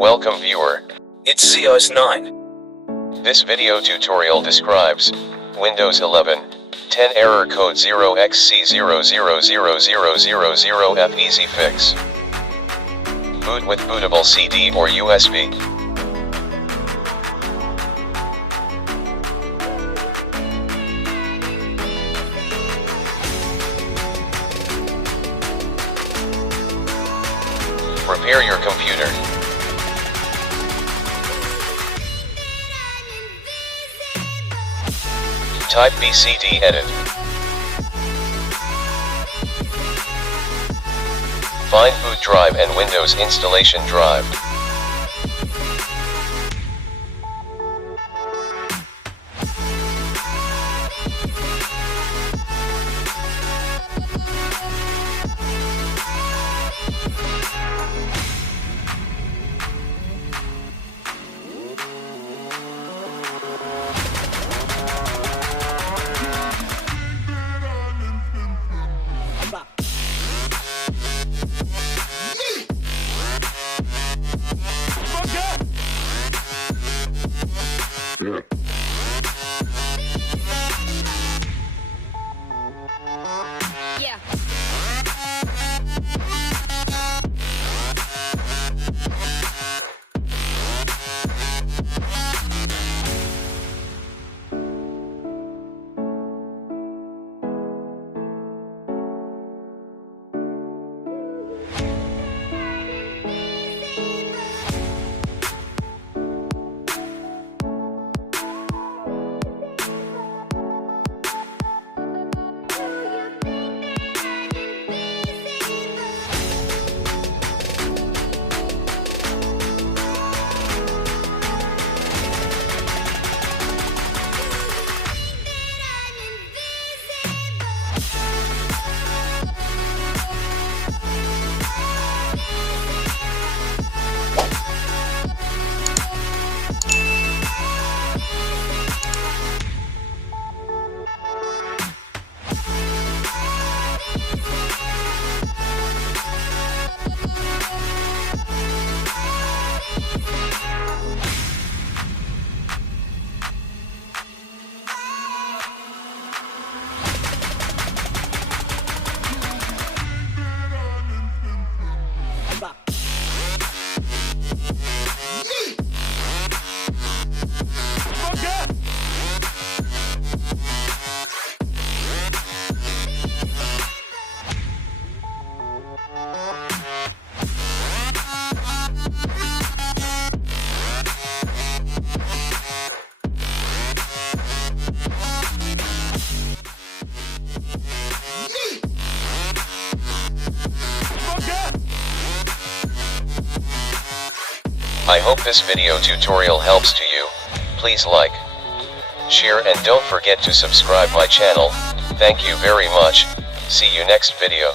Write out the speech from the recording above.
Welcome viewer. It's COS9. This video tutorial describes Windows 11 10 error code 0xc000000f easy fix. Boot with bootable CD or USB. Prepare your computer. Type BCD edit. Find boot drive and Windows installation drive. I hope this video tutorial helps to you. Please like, share and don't forget to subscribe my channel. Thank you very much. See you next video.